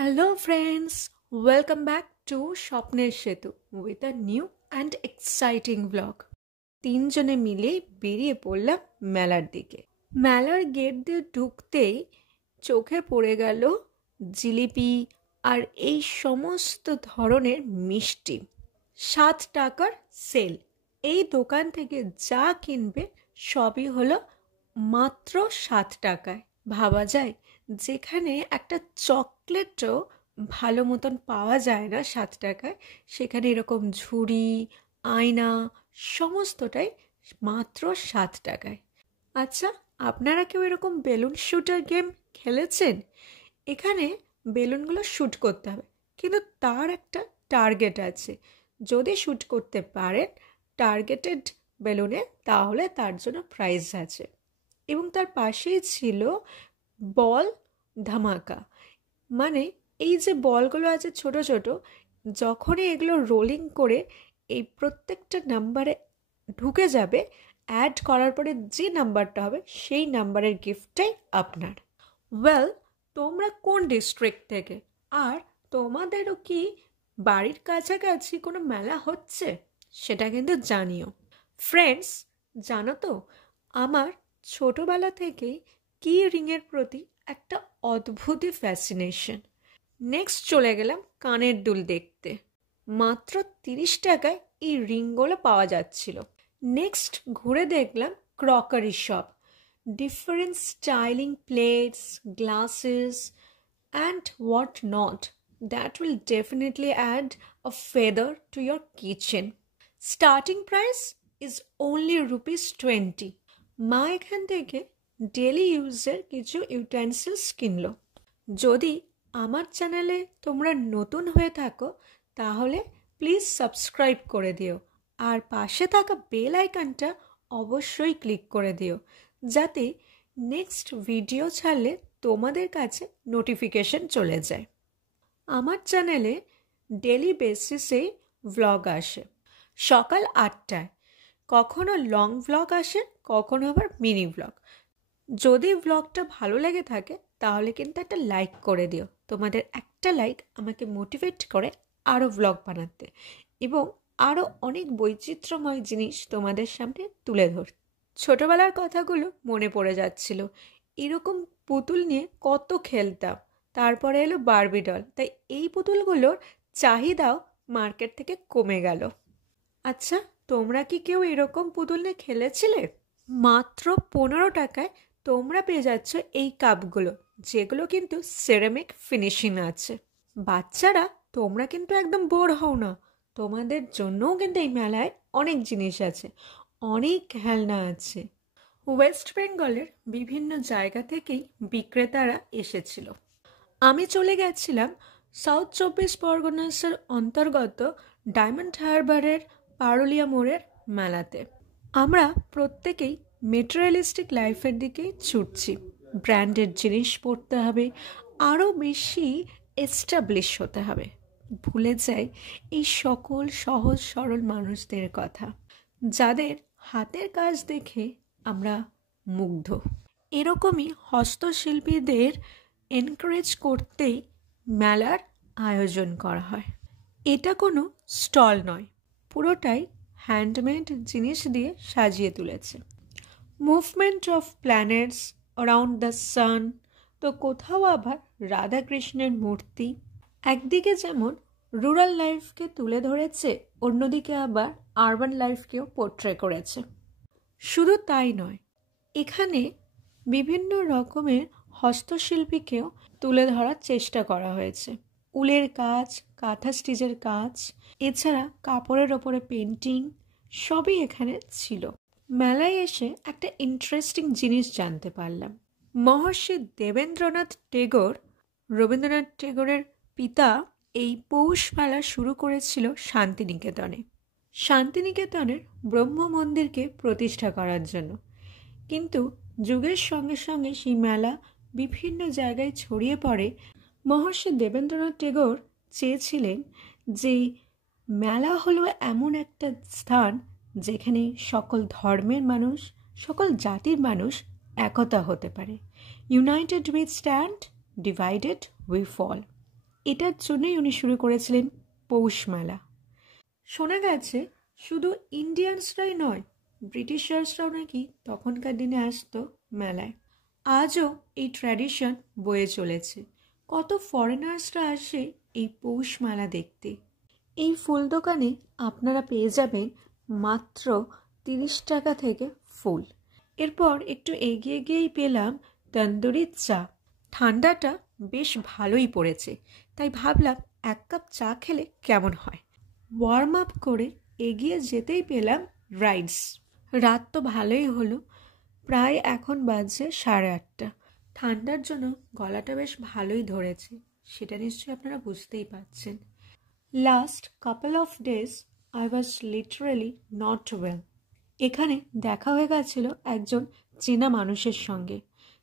Hello, friends. Welcome back to স্বপ্নের সেতু with a new and exciting vlog. তিনজনে মিলে বেরিয়ে পড়লাম মেলার দিকে। মেলার গেট দিয়ে ঢুকতেই চোখে পড়ে গেল জিলিপি আর এই সমস্ত ধরনের মিষ্টি। 7 টাকার সেল। এই দোকান থেকে যা কিনবে সবই হলো মাত্র 7 টাকায়। ভাবা যায় যেখানে একটা চকলেটও ভালো মতন পাওয়া যায় না 7 টাকায়, সেখানে এরকম ঝুড়ি, আয়না সমস্তটাই মাত্র 7 টাকায়। আচ্ছা, আপনারা কেউ এরকম বেলুন শ্যুটার গেম খেলেছেন? এখানে বেলুনগুলো শ্যুট করতে হবে, কিন্তু তার একটা টার্গেট আছে। যদি শ্যুট করতে পারেন টার্গেটেড বেলুনে, তাহলে তার জন্য প্রাইজ আছে। এবং তার পাশেই ছিল বল ধামাকা, মানে এই যে বলগুলো আছে ছোট ছোট, যখনই এগুলো রোলিং করে এই প্রত্যেকটা নাম্বারে ঢুকে যাবে, অ্যাড করার পরে যে নাম্বারটা হবে সেই নাম্বারের গিফটটাই আপনার। ওয়েল, তোমরা কোন ডিস্ট্রিক্ট থেকে, আর তোমাদেরও কি বাড়ির কাছাকাছি কোনো মেলা হচ্ছে সেটা কিন্তু জানিও। ফ্রেন্ডস, জানো তো আমার ছোটোবেলা থেকেই কি রিংয়ের প্রতি একটা অদ্ভুতই ফ্যাসিনেশন। নেক্সট চলে গেলাম কানের দুল দেখতে। মাত্র 30 টাকায় এই রিংগুলো পাওয়া যাচ্ছিল। নেক্সট ঘুরে দেখলাম crockery shop. Different styling plates, glasses and what not that will definitely add a feather to your kitchen. Starting price is only ₹20। মা এখান থেকে ডেলি ইউজের কিছু ইউটেন্সিলস কিনলো। যদি আমার চ্যানেলে তোমরা নতুন হয়ে থাকো তাহলে প্লিজ সাবস্ক্রাইব করে দিও, আর পাশে থাকা বেল আইকনটা অবশ্যই ক্লিক করে দিও, যাতে নেক্সট ভিডিও ছাড়লে তোমাদের কাছে নোটিফিকেশন চলে যায়। আমার চ্যানেলে ডেলি বেসিসে ভ্লগ আসে সকাল 8টায়। কখনো লং ভ্লগ আসে, কখনো আবার মিনি ভ্লগ। যদি ভ্লগটা ভালো লেগে থাকে তাহলে কিন্তু একটা লাইক করে দিও। তোমাদের একটা লাইক আমাকে মোটিভেট করে আরও ভ্লগ বানাতে এবং আরও অনেক বৈচিত্র্যময় জিনিস তোমাদের সামনে তুলে ধর। ছোটোবেলার কথাগুলো মনে পড়ে যাচ্ছিল। এরকম পুতুল নিয়ে কত খেলতাম। তারপরে এলো বারবি ডল, তাই এই পুতুলগুলোর চাহিদাও মার্কেট থেকে কমে গেল। আচ্ছা, তোমরা কি কেউ এরকম পুতুল নিয়ে খেলেছিলে? মাত্র 15 টাকায় তোমরা পেয়ে যাচ্ছ এই কাপগুলো, যেগুলো কিন্তু সেরামিক ফিনিশিং আছে। বাচ্চারা, তোমরা কিন্তু একদম বোর হও না, তোমাদের জন্যও কিন্তু এই মেলায় অনেক জিনিস আছে, অনেক খেলনা আছে। ওয়েস্ট বেঙ্গলের বিভিন্ন জায়গা থেকেই বিক্রেতারা এসেছিল। আমি চলে গেছিলাম সাউথ 24 পরগনাসের অন্তর্গত ডায়মন্ড হারবারের পারুলিয়া মোড়ের মেলাতে। আমরা প্রত্যেকেই মেটেরিয়ালিস্টিক লাইফের দিকেই ছুটছি। ব্র্যান্ডেড জিনিস পড়তে হবে, আরও বেশি এস্টাবলিশ হতে হবে। ভুলে যাই এই সকল সহজ সরল মানুষদের কথা, যাদের হাতের কাজ দেখে আমরা মুগ্ধ। এরকমই হস্তশিল্পীদের এনকারেজ করতেই মেলার আয়োজন করা হয়। এটা কোনো স্টল নয়, পুরোটাই হ্যান্ডমেড জিনিস দিয়ে সাজিয়ে তুলেছে। Movement of planets around the sun, তো কোথাও আবার রাধাকৃষ্ণের মূর্তি। একদিকে যেমন রুরাল লাইফকে তুলে ধরেছে, অন্যদিকে আবার আরবান লাইফকেও পোর্ট্রে করেছে। শুধু তাই নয়, এখানে বিভিন্ন রকমের হস্তশিল্পীকেও তুলে ধরার চেষ্টা করা হয়েছে। উলের কাজ, কাঁথা স্টিচের কাজ, এছাড়া কাপড়ের ওপরে পেন্টিং সবই এখানে ছিল। মেলায় এসে একটা ইন্টারেস্টিং জিনিস জানতে পারলাম। মহর্ষি দেবেন্দ্রনাথ টেগোর, রবীন্দ্রনাথ টেগোরের পিতা, এই পৌষ মেলা শুরু করেছিল শান্তিনিকেতনে। শান্তিনিকেতনের ব্রহ্ম মন্দিরকে প্রতিষ্ঠা করার জন্য। কিন্তু যুগের সঙ্গে সঙ্গে সেই মেলা বিভিন্ন জায়গায় ছড়িয়ে পড়ে। মহর্ষি দেবেন্দ্রনাথ টেগোর চেয়েছিলেন যে মেলা হলো এমন একটা স্থান যেখানে সকল ধর্মের মানুষ, সকল জাতির মানুষ একতা হতে পারে। United we stand, divided we fall. এটার জন্যই উনি শুরু করেছিলেন পৌষ মেলা। শোনা গেছে শুধু ইন্ডিয়ানসরাই নয়, ব্রিটিশার্সরাও নাকি তখনকার দিনে আসতো মেলায়। আজও এই ট্র্যাডিশন বয়ে চলেছে। কত ফরেনার্সরা আসে এই পৌষ মেলা দেখতে। এই ফুল দোকানে আপনারা পেয়ে যাবেন মাত্র 30 টাকা থেকে ফুল। এরপর একটু এগিয়ে গিয়েই পেলাম তন্দুরি চা। ঠান্ডাটা বেশ ভালোই পড়েছে, তাই ভাবলাম 1 কাপ চা খেলে কেমন হয়। ওয়ার্ম আপ করে এগিয়ে যেতেই পেলাম রাইডস। রাত তো ভালোই হলো, প্রায় এখন বাজছে 8:30। ঠান্ডার জন্য গলাটা বেশ ভালোই ধরেছে, সেটা নিশ্চয়ই আপনারা বুঝতেই পারছেন। Last couple of days I was literally not well. এখানে দেখা হয়ে গেছিল একজন চেনা মানুষের সঙ্গে।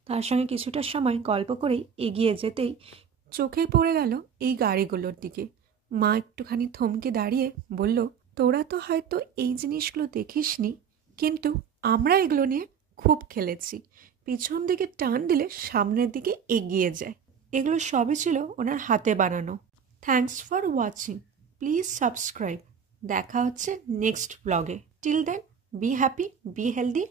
তার সঙ্গে কিছুটা সময় গল্প করেই এগিয়ে যেতেই চোখে পড়ে গেল এই গাড়িগুলোর দিকে। মা একটুখানি থমকে দাঁড়িয়ে বলল, তোরা তো হয়তো এই জিনিসগুলো দেখিসনি, কিন্তু আমরা এগুলো নিয়ে খুব খেলেছি। পিছন দিকে টান দিলে সামনের দিকে এগিয়ে যায়। এগুলো সবই ছিল ওনার হাতে বানানো। Thanks for watching, please subscribe. দেখা হচ্ছে নেক্সট ব্লগে। Till then, be happy, be healthy